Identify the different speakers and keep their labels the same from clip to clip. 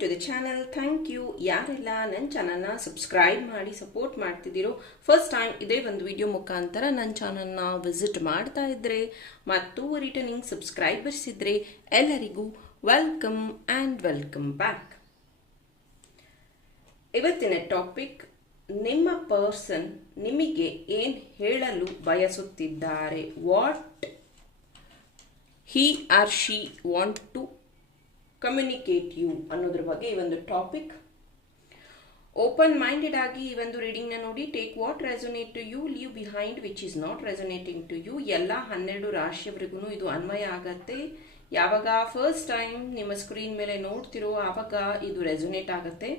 Speaker 1: To the channel thank you ಯಾರೆಲ್ಲ ನನ್ನ ಚಾನಲ್ನ ಸಬ್ಸ್ಕ್ರೈಬ್ ಮಾಡಿ ಸಪೋರ್ಟ್ ಮಾಡ್ತಿದ್ದೀರೋ ಫಸ್ಟ್ ಟೈಮ್ ಇದೇ ಒಂದು ವಿಡಿಯೋ ಮುಖಾಂತರ ನನ್ನ ಚಾನಲ್ನ ವಿಸಿಟ್ ಮಾಡ್ತಾ ಇದ್ದರೆ ಮತ್ತು ರಿಟರ್ನಿಂಗ್ ಸಬ್ಸ್ಕ್ರೈಬರ್ಸ್ ಇದ್ದರೆ ಎಲ್ಲರಿಗೂ ವೆಲ್ಕಮ್ ಆ್ಯಂಡ್ ವೆಲ್ಕಮ್ ಬ್ಯಾಕ್ ಇವತ್ತಿನ ಟಾಪಿಕ್ ನಿಮ್ಮ ಪರ್ಸನ್ ನಿಮಗೆ ಏನು ಹೇಳಲು ಬಯಸುತ್ತಿದ್ದಾರೆ? What he or she want to communicate you ಅನ್ನೋದ್ರ ಬಗ್ಗೆ ಈ ಒಂದು ಟಾಪಿಕ್ ಓಪನ್ ಮೈಂಡೆಡ್ ಆಗಿ ಈ ಒಂದು ರೀಡಿಂಗ್ನ ನೋಡಿ take what resonate to you leave behind which is not resonating to you ಎಲ್ಲ ಹನ್ನೆರಡು ರಾಶಿಯವರೆಗೂ ಇದು ಅನ್ವಯ ಆಗತ್ತೆ. ಯಾವಾಗ ಫಸ್ಟ್ ಟೈಮ್ ನಿಮ್ಮ ಸ್ಕ್ರೀನ್ ಮೇಲೆ ನೋಡ್ತಿರೋ ಆವಾಗ ಇದು ರೆಸೊನೇಟ್ ಆಗುತ್ತೆ.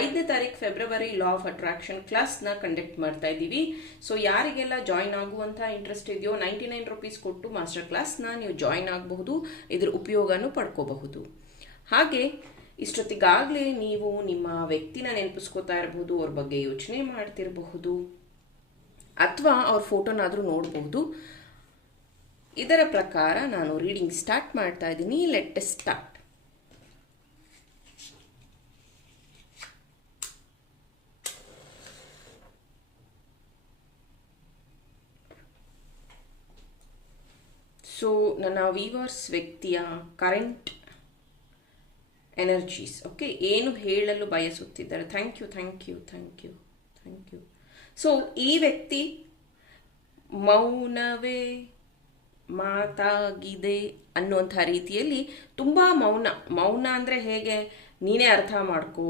Speaker 1: ಐದನೇ ತಾರೀಕು ಫೆಬ್ರವರಿ ಲಾ ಆಫ್ ಅಟ್ರಾಕ್ಷನ್ ಕ್ಲಾಸ್ನ ಕಂಡಕ್ಟ್ ಮಾಡ್ತಾ ಇದ್ದೀವಿ. ಸೊ ಯಾರಿಗೆಲ್ಲ ಜಾಯ್ನ್ ಆಗುವಂಥ ಇಂಟ್ರೆಸ್ಟ್ ಇದೆಯೋ ನೈಂಟಿ ನೈನ್ ರುಪೀಸ್ ಕೊಟ್ಟು ಮಾಸ್ಟರ್ ಕ್ಲಾಸ್ನ ನೀವು ಜಾಯ್ನ್ ಆಗಬಹುದು. ಇದ್ರ ಉಪಯೋಗನೂ ಪಡ್ಕೋಬಹುದು. ಹಾಗೆ ಇಷ್ಟೊತ್ತಿಗಾಗಲೇ ನೀವು ನಿಮ್ಮ ವ್ಯಕ್ತಿನ ನೆನಪಿಸ್ಕೋತಾ ಇರಬಹುದು ಅವ್ರ ಬಗ್ಗೆ ಯೋಚನೆ ಮಾಡ್ತಿರಬಹುದು, ಅಥವಾ ಅವ್ರ ಫೋಟೋನಾದರೂ ನೋಡಬಹುದು ಇದರ ಪ್ರಕಾರ ನಾನು ರೀಡಿಂಗ್ ಸ್ಟಾರ್ಟ್ ಮಾಡ್ತಾ ಇದ್ದೀನಿ. ಲೆಟ್ ಸ್ಟಾರ್ಟ್ ಸೊ ನನ್ನ ವೀವರ್ಸ್ ವ್ಯಕ್ತಿಯ ಕರೆಂಟ್ ಎನರ್ಜೀಸ್ ಓಕೆ ಏನು ಹೇಳಲು ಬಯಸುತ್ತಿದ್ದಾರೆ? Thank you thank you thank you thank you so ಈ ವ್ಯಕ್ತಿ ಮೌನವೇ ಮಾತಾಗಿದೆ ಅನ್ನುವಂಥ ರೀತಿಯಲ್ಲಿ ತುಂಬ ಮೌನ. ಮೌನ ಅಂದರೆ ಹೇಗೆ? ನೀನೇ ಅರ್ಥ ಮಾಡ್ಕೋ.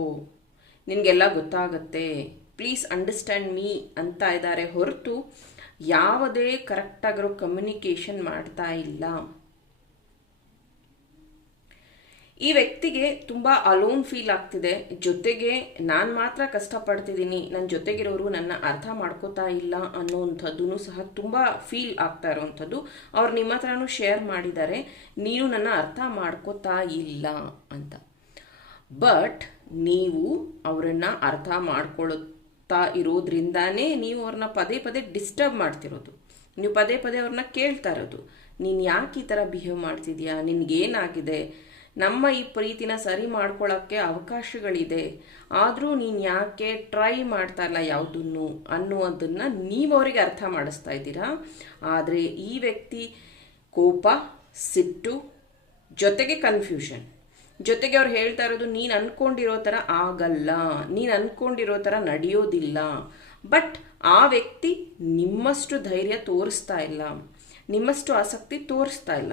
Speaker 1: ನಿನಗೆಲ್ಲ ಗೊತ್ತಾಗತ್ತೆ. ಪ್ಲೀಸ್ ಅಂಡರ್ಸ್ಟ್ಯಾಂಡ್ ಮೀ ಅಂತ ಇದ್ದಾರೆ ಹೊರತು ಯಾವುದೇ ಕರೆಕ್ಟಾಗಿರೋ ಕಮ್ಯುನಿಕೇಷನ್ ಮಾಡ್ತಾ ಇಲ್ಲ. ಈ ವ್ಯಕ್ತಿಗೆ ತುಂಬ ಅಲೋನ್ ಫೀಲ್ ಆಗ್ತಿದೆ. ಜೊತೆಗೆ ನಾನು ಮಾತ್ರ ಕಷ್ಟಪಡ್ತಿದ್ದೀನಿ. ನನ್ನ ಜೊತೆಗಿರೋರು ನನ್ನ ಅರ್ಥ ಮಾಡ್ಕೋತಾ ಇಲ್ಲ ಅನ್ನೋವಂಥದ್ದು ಸಹ ತುಂಬ ಫೀಲ್ ಆಗ್ತಾ ಇರೋವಂಥದ್ದು ಅವ್ರು ನಿಮ್ಮ ಹತ್ರನೂ ಶೇರ್ ಮಾಡಿದ್ದಾರೆ. ನೀನು ನನ್ನ ಅರ್ಥ ಮಾಡ್ಕೋತಾ ಇಲ್ಲ ಅಂತ. ಬಟ್ ನೀವು ಅವರನ್ನು ಅರ್ಥ ಮಾಡ್ಕೊಳ್ತಾ ಇರೋದ್ರಿಂದಾನೇ ನೀವು ಅವ್ರನ್ನ ಪದೇ ಪದೇ ಡಿಸ್ಟರ್ಬ್ ಮಾಡ್ತಿರೋದು. ನೀವು ಪದೇ ಪದೇ ಅವ್ರನ್ನ ಕೇಳ್ತಾ ಇರೋದು. ನೀನು ಯಾಕೆ ಈ ಥರ ಬಿಹೇವ್ ಮಾಡ್ತಿದ್ಯಾ? ನಿನಗೇನಾಗಿದೆ? ನಮ್ಮ ಈ ಪ್ರೀತಿನ ಸರಿ ಮಾಡ್ಕೊಳ್ಳೋಕ್ಕೆ ಅವಕಾಶಗಳಿದೆ. ಆದರೂ ನೀನು ಯಾಕೆ ಟ್ರೈ ಮಾಡ್ತಾ ಇಲ್ಲ ಯಾವುದನ್ನು ಅನ್ನುವುದನ್ನು ನೀವು ಅವರಿಗೆ ಅರ್ಥ ಮಾಡಿಸ್ತಾ ಇದ್ದೀರಾ? ಆದರೆ ಈ ವ್ಯಕ್ತಿ ಕೋಪ, ಸಿಟ್ಟು, ಜೊತೆಗೆ ಕನ್ಫ್ಯೂಷನ್ ಜೊತೆಗೆ ಅವ್ರು ಹೇಳ್ತಾ ಇರೋದು, ನೀನು ಅನ್ಕೊಂಡಿರೋ ಥರ ಆಗಲ್ಲ. ನೀನು ಅನ್ಕೊಂಡಿರೋ ಥರ ನಡೆಯೋದಿಲ್ಲ. ಬಟ್ ಆ ವ್ಯಕ್ತಿ ನಿಮ್ಮಷ್ಟು ಧೈರ್ಯ ತೋರಿಸ್ತಾ ಇಲ್ಲ. ನಿಮ್ಮಷ್ಟು ಆಸಕ್ತಿ ತೋರಿಸ್ತಾ ಇಲ್ಲ.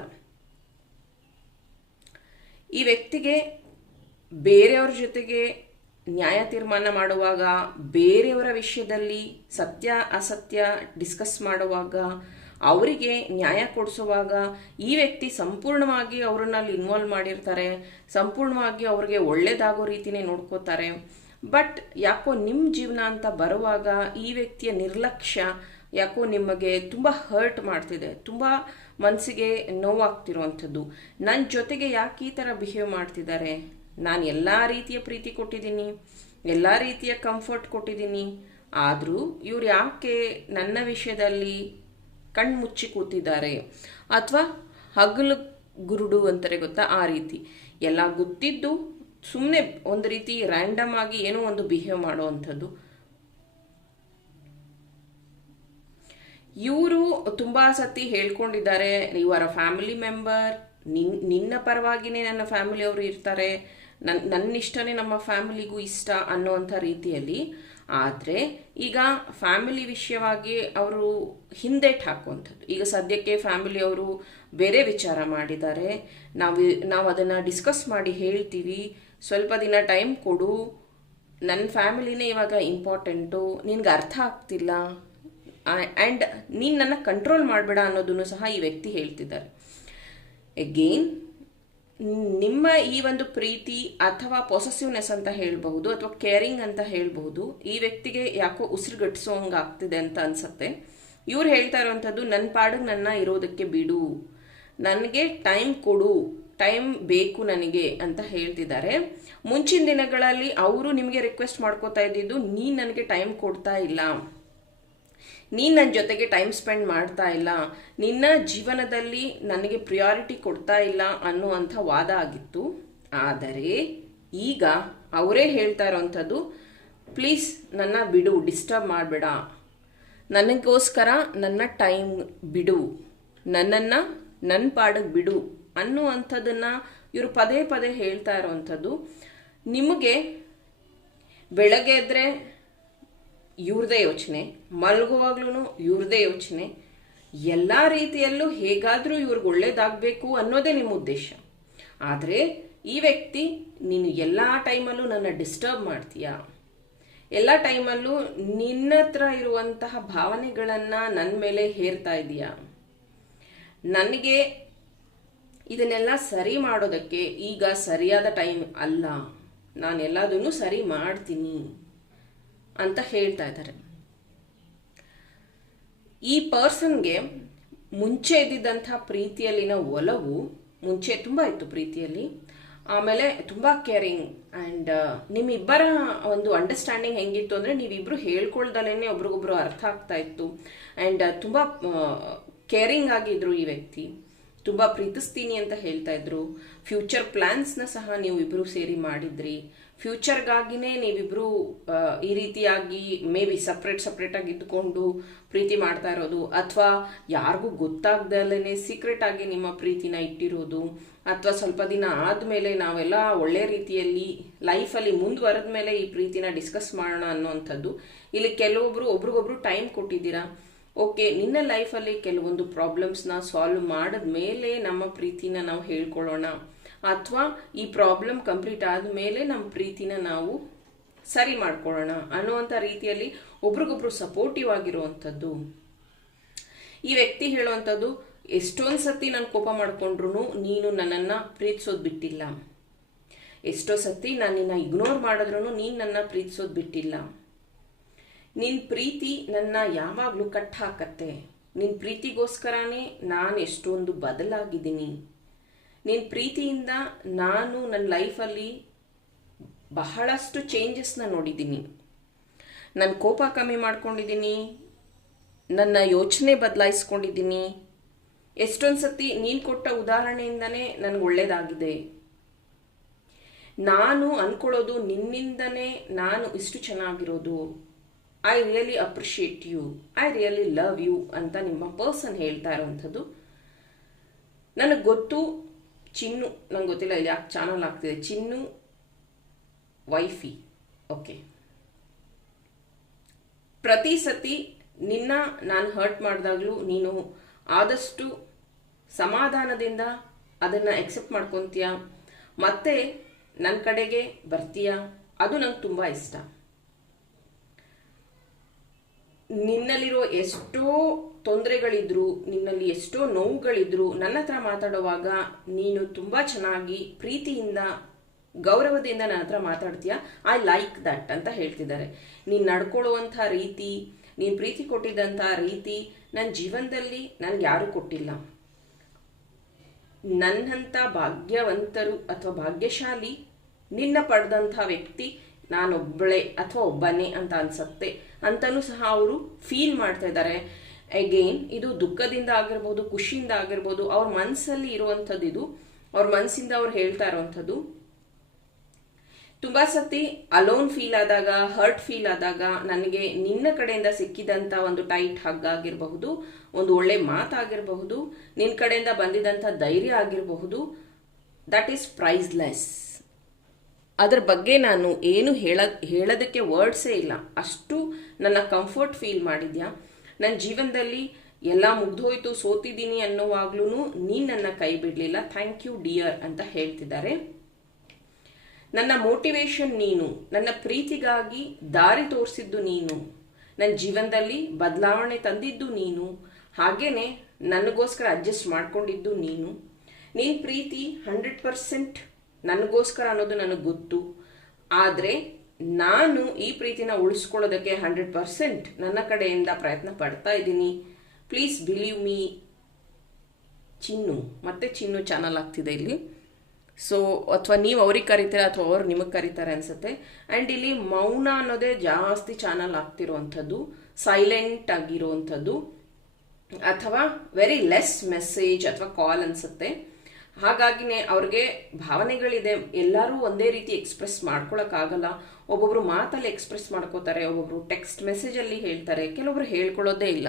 Speaker 1: ಈ ವ್ಯಕ್ತಿಗೆ ಬೇರೆಯವ್ರ ಜೊತೆಗೆ ನ್ಯಾಯ ತೀರ್ಮಾನ ಮಾಡುವಾಗ, ಬೇರೆಯವರ ವಿಷಯದಲ್ಲಿ ಸತ್ಯ, ಅಸತ್ಯ ಡಿಸ್ಕಸ್ ಮಾಡುವಾಗ, ಅವರಿಗೆ ನ್ಯಾಯ ಕೊಡಿಸುವಾಗ ಈ ವ್ಯಕ್ತಿ ಸಂಪೂರ್ಣವಾಗಿ ಅವರನ್ನ ಅಲ್ಲಿ ಇನ್ವಾಲ್ವ್ ಮಾಡಿರ್ತಾರೆ, ಸಂಪೂರ್ಣವಾಗಿ ಅವ್ರಿಗೆ ಒಳ್ಳೇದಾಗೋ ರೀತಿನೇ ನೋಡ್ಕೋತಾರೆ. ಬಟ್ ಯಾಕೋ ನಿಮ್ಮ ಜೀವನ ಅಂತ ಬರುವಾಗ ಈ ವ್ಯಕ್ತಿಯ ನಿರ್ಲಕ್ಷ್ಯ ಯಾಕೋ ನಿಮಗೆ ತುಂಬ ಹರ್ಟ್ ಮಾಡ್ತಿದೆ, ತುಂಬ ಮನಸ್ಸಿಗೆ ನೋವಾಗ್ತಿರುವಂಥದ್ದು. ನನ್ನ ಜೊತೆಗೆ ಯಾಕೆ ಈ ಥರ ಬಿಹೇವ್ ಮಾಡ್ತಿದ್ದಾರೆ? ನಾನು ಎಲ್ಲ ರೀತಿಯ ಪ್ರೀತಿ ಕೊಟ್ಟಿದ್ದೀನಿ, ಎಲ್ಲ ರೀತಿಯ ಕಂಫರ್ಟ್ ಕೊಟ್ಟಿದ್ದೀನಿ. ಆದರೂ ಇವ್ರು ಯಾಕೆ ನನ್ನ ವಿಷಯದಲ್ಲಿ ಕಣ್ಣು ಮುಚ್ಚಿ ಕೂತಿದ್ದಾರೆ? ಅಥವಾ ಹಗಲು ಗುರುಡು ಅಂತಾರೆ ಗೊತ್ತಾ ಆ ರೀತಿ. ಎಲ್ಲ ಗೊತ್ತಿದ್ದು ಸುಮ್ಮನೆ ಒಂದು ರೀತಿ ರ್ಯಾಂಡಮ್ ಆಗಿ ಏನೋ ಒಂದು ಬಿಹೇವ್ ಮಾಡುವಂಥದ್ದು. ಇವರು ತುಂಬ ಸತಿ ಹೇಳ್ಕೊಂಡಿದ್ದಾರೆ you are a family member ನಿನ್, ನಿನ್ನ ಪರವಾಗಿನೇ ನನ್ನ ಫ್ಯಾಮಿಲಿಯವರು ಇರ್ತಾರೆ. ನನ್ನ ಇಷ್ಟನೇ ನಮ್ಮ ಫ್ಯಾಮಿಲಿಗೂ ಇಷ್ಟ ಅನ್ನೋವಂಥ ರೀತಿಯಲ್ಲಿ. ಆದರೆ ಈಗ ಫ್ಯಾಮಿಲಿ ವಿಷಯವಾಗಿ ಅವರು ಹಿಂದೆಟ್ ಹಾಕುವಂಥದ್ದು. ಈಗ ಸದ್ಯಕ್ಕೆ ಫ್ಯಾಮಿಲಿಯವರು ಬೇರೆ ವಿಚಾರ ಮಾಡಿದ್ದಾರೆ. ನಾವು ನಾವು ಅದನ್ನು ಡಿಸ್ಕಸ್ ಮಾಡಿ ಹೇಳ್ತೀವಿ. ಸ್ವಲ್ಪ ದಿನ ಟೈಮ್ ಕೊಡು. ನನ್ನ ಫ್ಯಾಮಿಲಿನೇ ಇವಾಗ ಇಂಪಾರ್ಟೆಂಟು. ನಿನ್ಗೆ ಅರ್ಥ ಆಗ್ತಿಲ್ಲ. ಆ್ಯಂಡ್ ನೀನು ನನ್ನ ಕಂಟ್ರೋಲ್ ಮಾಡಬೇಡ ಅನ್ನೋದನ್ನು ಸಹ ಈ ವ್ಯಕ್ತಿ ಹೇಳ್ತಿದ್ದಾರೆ. ಎಗೇನ್ ನಿಮ್ಮ ಈ ಒಂದು ಪ್ರೀತಿ ಅಥವಾ ಪೊಸೆಸಿವ್ನೆಸ್ ಅಂತ ಹೇಳಬಹುದು, ಅಥವಾ ಕೇರಿಂಗ್ ಅಂತ ಹೇಳಬಹುದು, ಈ ವ್ಯಕ್ತಿಗೆ ಯಾಕೋ ಉಸಿರುಗಟ್ಟಿಸೋಂಗೆ ಆಗ್ತಿದೆ ಅಂತ ಅನ್ಸುತ್ತೆ. ಇವ್ರು ಹೇಳ್ತಾ ಇರುವಂಥದ್ದು ನನ್ನ ಪಾಡಿಗೆ ನನ್ನ ಇರೋದಕ್ಕೆ ಬಿಡು. ನನಗೆ ಟೈಮ್ ಕೊಡು ಟೈಮ್ ಬೇಕು ನನಗೆ ಅಂತ ಹೇಳ್ತಿದ್ದಾರೆ. ಮುಂಚಿನ ದಿನಗಳಲ್ಲಿ ಅವರು ನಿಮಗೆ ರಿಕ್ವೆಸ್ಟ್ ಮಾಡ್ಕೋತಾ ಇದ್ದಿದ್ದು, ನೀನು ನನಗೆ ಟೈಮ್ ಕೊಡ್ತಾ ಇಲ್ಲ. ನೀನು ನನ್ನ ಜೊತೆಗೆ ಟೈಮ್ ಸ್ಪೆಂಡ್ ಮಾಡ್ತಾ ಇಲ್ಲ, ನಿನ್ನ ಜೀವನದಲ್ಲಿ ನನಗೆ ಪ್ರಿಯಾರಿಟಿ ಕೊಡ್ತಾ ಇಲ್ಲ ಅನ್ನುವಂಥ ವಾದ ಆಗಿತ್ತು. ಆದರೆ ಈಗ ಅವರೇ ಹೇಳ್ತಾ ಇರೋವಂಥದ್ದು ಪ್ಲೀಸ್ ನನ್ನ ಬಿಡು ಡಿಸ್ಟರ್ಬ್ ಮಾಡಬೇಡ. ನನಗೋಸ್ಕರ ನನ್ನ ಟೈಮ್ ಬಿಡು. ನನ್ನನ್ನು ನನ್ನ ಪಾಡಕ್ಕೆ ಬಿಡು. ಅನ್ನುವಂಥದ್ದನ್ನು ಇವರು ಪದೇ ಪದೇ ಹೇಳ್ತಾ ಇರೋವಂಥದ್ದು ನಿಮಗೆ ಬೆಳಗ್ಗೆ ಎದ್ದರೆ ಇವ್ರದೇ ಯೋಚನೆ ಮಲಗುವಾಗ್ಲೂ ಇವ್ರದೇ ಯೋಚನೆ. ಎಲ್ಲ ರೀತಿಯಲ್ಲೂ ಹೇಗಾದರೂ ಇವ್ರಿಗೆ ಒಳ್ಳೇದಾಗಬೇಕು ಅನ್ನೋದೇ ನಿಮ್ಮ ಉದ್ದೇಶ. ಆದರೆ ಈ ವ್ಯಕ್ತಿ, ನೀನು ಎಲ್ಲ ಟೈಮಲ್ಲೂ ನನ್ನ ಡಿಸ್ಟರ್ಬ್ ಮಾಡ್ತೀಯಾ? ಎಲ್ಲ ಟೈಮಲ್ಲೂ ನಿನ್ನ ಹತ್ರ ಇರುವಂತಹ ಭಾವನೆಗಳನ್ನು ನನ್ನ ಮೇಲೆ ಹೇರ್ತಾ ಇದೀಯಾ? ನನಗೆ ಇದನ್ನೆಲ್ಲ ಸರಿ ಮಾಡೋದಕ್ಕೆ ಈಗ ಸರಿಯಾದ ಟೈಮ್ ಅಲ್ಲ. ನಾನು ಎಲ್ಲದನ್ನು ಸರಿ ಮಾಡ್ತೀನಿ. ಅಂತ ಹೇಳ್ತಾ ಇದ್ದಾರೆ. ಈ ಪರ್ಸನ್ಗೆ ಮುಂಚೆ ಇದ್ದಿದ್ದಂಥ ಪ್ರೀತಿಯಲ್ಲಿನ ಒಲವು ಮುಂಚೆ ತುಂಬ ಇತ್ತು ಪ್ರೀತಿಯಲ್ಲಿ. ಆಮೇಲೆ ತುಂಬ ಕೇರಿಂಗ್ ಆ್ಯಂಡ್ ನಿಮ್ಮಿಬ್ಬರ ಒಂದು ಅಂಡರ್ಸ್ಟ್ಯಾಂಡಿಂಗ್ ಹೆಂಗಿತ್ತು ಅಂದರೆ ನೀವಿಬ್ಬರು ಹೇಳ್ಕೊಳ್ದಲೇ ಒಬ್ರಿಗೊಬ್ರು ಅರ್ಥ ಆಗ್ತಾ ಇತ್ತು. ಆ್ಯಂಡ್ ತುಂಬ ಕೇರಿಂಗ್ ಆಗಿದ್ರು ಈ ವ್ಯಕ್ತಿ. ತುಂಬ ಪ್ರೀತಿಸ್ತೀನಿ ಅಂತ ಹೇಳ್ತಾ ಇದ್ರು. ಫ್ಯೂಚರ್ ಪ್ಲಾನ್ಸ್ನ ಸಹ ನೀವು ಇಬ್ಬರು ಸೇರಿ ಮಾಡಿದ್ರಿ. ಫ್ಯೂಚರ್ಗಾಗಿನೇ ನೀವಿಬ್ರು ಈ ರೀತಿಯಾಗಿ ಮೇ ಬಿ ಸಪ್ರೇಟ್ ಸಪ್ರೇಟ್ ಆಗಿ ಇದ್ಕೊಂಡು ಪ್ರೀತಿ ಮಾಡ್ತಾ ಇರೋದು ಅಥವಾ ಯಾರಿಗೂ ಗೊತ್ತಾಗ್ದಲೇ ಸೀಕ್ರೆಟ್ ಆಗಿ ನಿಮ್ಮ ಪ್ರೀತಿನ ಇಟ್ಟಿರೋದು ಅಥವಾ ಸ್ವಲ್ಪ ದಿನ ಆದಮೇಲೆ ನಾವೆಲ್ಲ ಒಳ್ಳೆ ರೀತಿಯಲ್ಲಿ ಲೈಫಲ್ಲಿ ಮುಂದುವರೆದ ಮೇಲೆ ಈ ಪ್ರೀತಿನ ಡಿಸ್ಕಸ್ ಮಾಡೋಣ ಅನ್ನೋವಂಥದ್ದು ಇಲ್ಲಿ ಕೆಲವೊಬ್ರು ಒಬ್ರಿಗೊಬ್ರು ಟೈಮ್ ಕೊಟ್ಟಿದ್ದೀರಾ? ಓಕೆ ನಿನ್ನ ಲೈಫಲ್ಲಿ ಕೆಲವೊಂದು ಪ್ರಾಬ್ಲಮ್ಸ್ನ ಸಾಲ್ವ್ ಮಾಡಿದ ಮೇಲೆ ನಮ್ಮ ಪ್ರೀತಿನ ನಾವು ಹೇಳ್ಕೊಳ್ಳೋಣ ಅಥವಾ ಈ ಪ್ರಾಬ್ಲಮ್ ಕಂಪ್ಲೀಟ್ ಆದಮೇಲೆ ನಮ್ಮ ಪ್ರೀತಿನ ನಾವು ಸರಿ ಮಾಡ್ಕೊಳ್ಳೋಣ ಅನ್ನುವಂಥ ರೀತಿಯಲ್ಲಿ ಒಬ್ರಿಗೊಬ್ರು ಸಪೋರ್ಟಿವ್ ಆಗಿರುವಂಥದ್ದು. ಈ ವ್ಯಕ್ತಿ ಹೇಳುವಂಥದ್ದು, ಎಷ್ಟೊಂದು ಸತಿ ನಾನು ಕೋಪ ಮಾಡಿಕೊಂಡ್ರು ನೀನು ನನ್ನನ್ನು ಪ್ರೀತಿಸೋದು ಬಿಟ್ಟಿಲ್ಲ. ಎಷ್ಟೋ ಸತಿ ನಾನು ನಿನ್ನ ಇಗ್ನೋರ್ ಮಾಡಿದ್ರು ನೀನು ನನ್ನ ಪ್ರೀತಿಸೋದು ಬಿಟ್ಟಿಲ್ಲ. ನಿನ್ನ ಪ್ರೀತಿ ನನ್ನ ಯಾವಾಗಲೂ ಕಟ್ ಹಾಕತ್ತೆ ನಿನ್ನ ಪ್ರೀತಿಗೋಸ್ಕರನೇ ನಾನು ಎಷ್ಟೊಂದು ಬದಲಾಗಿದ್ದೀನಿ. ನಿನ್ನ ಪ್ರೀತಿಯಿಂದ ನಾನು ನನ್ನ ಲೈಫಲ್ಲಿ ಬಹಳಷ್ಟು ಚೇಂಜಸ್ನ ನೋಡಿದ್ದೀನಿ. ನನ್ನ ಕೋಪ ಕಮ್ಮಿ ಮಾಡ್ಕೊಂಡಿದ್ದೀನಿ. ನನ್ನ ಯೋಚನೆ ಬದಲಾಯಿಸ್ಕೊಂಡಿದ್ದೀನಿ. ಎಷ್ಟೊಂದು ಸತಿ ನೀನು ಕೊಟ್ಟ ಉದಾಹರಣೆಯಿಂದನೇ ನನಗೆ ಒಳ್ಳೇದಾಗಿದೆ. ನಾನು ಅನ್ಕೊಳ್ಳೋದು ನಿನ್ನಿಂದನೇ ನಾನು ಇಷ್ಟು ಚೆನ್ನಾಗಿರೋದು. I really appreciate you I really love you ಅಂತ ನಿಮ್ಮ ಪರ್ಸನ್ ಹೇಳ್ತಾ ಇರೋವಂಥದ್ದು. ನನಗೆ ಗೊತ್ತು, ಚಿನ್ನು, ನಂಗೆ ಗೊತ್ತಿಲ್ಲ, ಇಲ್ಲಿ ಯಾಕೆ ಚಾನಲ್ ಆಗ್ತಿದೆ ಚಿನ್ನು ವೈಫಿ ಓಕೆ ಪ್ರತಿ ಸತಿ ನಿನ್ನ ನಾನು ಹರ್ಟ್ ಮಾಡಿದಾಗಲೂ ನೀನು ಆದಷ್ಟು ಸಮಾಧಾನದಿಂದ ಅದನ್ನು ಎಕ್ಸೆಪ್ಟ್ ಮಾಡ್ಕೊತೀಯ. ಮತ್ತೆ ನನ್ನ ಕಡೆಗೆ ಬರ್ತೀಯ. ಅದು ನಂಗೆ ತುಂಬ ಇಷ್ಟ. ನಿನ್ನಲ್ಲಿರೋ ಎಷ್ಟೋ ತೊಂದರೆಗಳಿದ್ರು, ನಿನ್ನಲ್ಲಿ ಎಷ್ಟೋ ನೋವುಗಳಿದ್ರು, ನನ್ನ ಹತ್ರ ಮಾತಾಡುವಾಗ ನೀನು ತುಂಬ ಚೆನ್ನಾಗಿ ಪ್ರೀತಿಯಿಂದ, ಗೌರವದಿಂದ ನನ್ನ ಹತ್ರ ಮಾತಾಡ್ತೀಯ? ಐ ಲೈಕ್ ದಟ್ ಅಂತ ಹೇಳ್ತಿದ್ದಾರೆ. ನೀನು ನಡ್ಕೊಳ್ಳುವಂಥ ರೀತಿ, ನೀನು ಪ್ರೀತಿ ಕೊಟ್ಟಿದ್ದಂಥ ರೀತಿ ನನ್ನ ಜೀವನದಲ್ಲಿ ನನಗೆ ಯಾರು ಕೊಟ್ಟಿಲ್ಲ. ನನ್ನಂಥ ಭಾಗ್ಯವಂತರು ಅಥವಾ ಭಾಗ್ಯಶಾಲಿ, ನಿನ್ನ ಪಡೆದಂಥ ವ್ಯಕ್ತಿ ನಾನೊಬ್ಬಳೆ ಅಥವಾ ಒಬ್ಬನೇ ಅಂತ ಅನ್ಸತ್ತೆ ಅಂತಲೂ ಸಹ ಅವರು ಫೀಲ್ ಮಾಡ್ತಾ ಇದ್ದಾರೆ. ಅಗೇನ್ ಇದು ದುಃಖದಿಂದ ಆಗಿರ್ಬೋದು, ಖುಷಿಯಿಂದ ಆಗಿರ್ಬೋದು, ಅವ್ರ ಮನಸ್ಸಲ್ಲಿ ಇರುವಂಥದ್ದು ಇದು. ಅವ್ರ ಮನಸ್ಸಿಂದ ಅವ್ರು ಹೇಳ್ತಾ ಇರುವಂಥದ್ದು. ತುಂಬಾ ಸತಿ ಅಲೋನ್ ಫೀಲ್ ಆದಾಗ ಹರ್ಟ್ ಫೀಲ್ ಆದಾಗ ನನಗೆ ನಿನ್ನ ಕಡೆಯಿಂದ ಸಿಕ್ಕಿದಂತ ಒಂದು ಟೈಟ್ ಹಗ್ ಆಗಿರಬಹುದು, ಒಂದು ಒಳ್ಳೆ ಮಾತಾಗಿರಬಹುದು ನಿನ್ನ ಕಡೆಯಿಂದ ಬಂದಿದಂತ ಧೈರ್ಯ ಆಗಿರಬಹುದು. ದಟ್ ಈಸ್ ಪ್ರೈಸ್ಲೆಸ್ ಅದ್ರ ಬಗ್ಗೆ ನಾನು ಏನು ಹೇಳ, ಹೇಳೋದಕ್ಕೆ ವರ್ಡ್ಸೇ ಇಲ್ಲ. ಅಷ್ಟು ನನ್ನ ಕಂಫರ್ಟ್ ಫೀಲ್ ಮಾಡಿದ್ಯಾ? ನನ್ನ ಜೀವನದಲ್ಲಿ ಎಲ್ಲ ಮುಗ್ದೋಯ್ತು, ಸೋತಿದ್ದೀನಿ ಅನ್ನೋವಾಗ್ಲೂ ನೀನು ನನ್ನ ಕೈ ಬಿಡಲಿಲ್ಲ. ಥ್ಯಾಂಕ್ ಯು ಡಿಯರ್ ಅಂತ ಹೇಳ್ತಿದ್ದಾರೆ. ನನ್ನ ಮೋಟಿವೇಶನ್ ನೀನು, ನನ್ನ ಪ್ರೀತಿಗಾಗಿ ದಾರಿ ತೋರಿಸಿದ್ದು ನೀನು ನನ್ನ ಜೀವನದಲ್ಲಿ ಬದಲಾವಣೆ ತಂದಿದ್ದು ನೀನು, ಹಾಗೇನೆ ನನಗೋಸ್ಕರ ಅಡ್ಜಸ್ಟ್ ಮಾಡ್ಕೊಂಡಿದ್ದು ನೀನು. ನಿನ್ನ ಪ್ರೀತಿ ಹಂಡ್ರೆಡ್ ಪರ್ಸೆಂಟ್ ನನಗೋಸ್ಕರ ಅನ್ನೋದು ನನಗೆ ಗೊತ್ತು. ಆದರೆ ನಾನು ಈ ಪ್ರೀತಿನ ಉಳಿಸ್ಕೊಳ್ಳೋದಕ್ಕೆ ಹಂಡ್ರೆಡ್ ಪರ್ಸೆಂಟ್ ನನ್ನ ಕಡೆಯಿಂದ ಪ್ರಯತ್ನ ಪಡ್ತಾ ಇದ್ದೀನಿ. ಪ್ಲೀಸ್ ಬಿಲೀವ್ ಮೀ ಚಿನ್ನು, ಮತ್ತೆ ಚಿನ್ನು ಚಾನಲ್ ಆಗ್ತಿದೆ ಇಲ್ಲಿ. ಸೊ ಅಥವಾ ನೀವು ಅವ್ರಿಗೆ ಕರೀತೀರ ಅಥವಾ ಅವ್ರು ನಿಮಗೆ ಕರೀತಾರೆ ಅನ್ಸುತ್ತೆ. ಆ್ಯಂಡ್ ಇಲ್ಲಿ ಮೌನ ಅನ್ನೋದೇ ಜಾಸ್ತಿ ಚಾನಲ್ ಆಗ್ತಿರುವಂಥದ್ದು ಸೈಲೆಂಟ್ ಆಗಿರುವಂಥದ್ದು ಅಥವಾ ವೆರಿ ಲೆಸ್ ಮೆಸೇಜ್ ಅಥವಾ ಕಾಲ್ ಅನ್ಸುತ್ತೆ. ಹಾಗಾಗಿನೇ ಅವ್ರಿಗೆ ಭಾವನೆಗಳಿದೆ. ಎಲ್ಲರೂ ಒಂದೇ ರೀತಿ ಎಕ್ಸ್ಪ್ರೆಸ್ ಮಾಡ್ಕೊಳಕ್ಕಾಗಲ್ಲ. ಒಬ್ಬೊಬ್ರು ಮಾತಲ್ಲಿ ಎಕ್ಸ್ಪ್ರೆಸ್ ಮಾಡ್ಕೋತಾರೆ, ಒಬ್ಬೊಬ್ರು ಟೆಕ್ಸ್ಟ್ ಮೆಸೇಜಲ್ಲಿ ಹೇಳ್ತಾರೆ. ಕೆಲವೊಬ್ರು ಹೇಳ್ಕೊಳ್ಳೋದೇ ಇಲ್ಲ.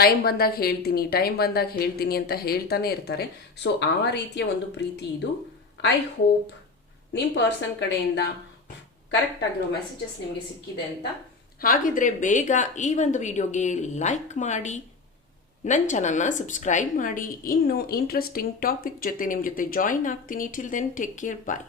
Speaker 1: ಟೈಮ್ ಬಂದಾಗ ಹೇಳ್ತೀನಿ ಟೈಮ್ ಬಂದಾಗ ಹೇಳ್ತೀನಿ ಅಂತ ಹೇಳ್ತಾನೆ ಇರ್ತಾರೆ. ಸೊ ಆ ರೀತಿಯ ಒಂದು ಪ್ರೀತಿ ಇದು. ಐ ಹೋಪ್ ನಿಮ್ಮ ಪರ್ಸನ್ ಕಡೆಯಿಂದ ಕರೆಕ್ಟ್ ಆಗಿರೋ ಮೆಸೇಜಸ್ ನಿಮಗೆ ಸಿಕ್ಕಿದೆ ಅಂತ. ಹಾಗಿದ್ರೆ ಬೇಗ ಈ ಒಂದು ವಿಡಿಯೋಗೆ ಲೈಕ್ ಮಾಡಿ ನನ್ನ ಚಾನಲ್ನ ಸಬ್ಸ್ಕ್ರೈಬ್ ಮಾಡಿ. ಇನ್ನೂ ಇಂಟ್ರೆಸ್ಟಿಂಗ್ ಟಾಪಿಕ್ ಜೊತೆ ನಿಮ್ಮ ಜೊತೆ ಜಾಯಿನ್ ಆಗ್ತೀನಿ. Till then take care bye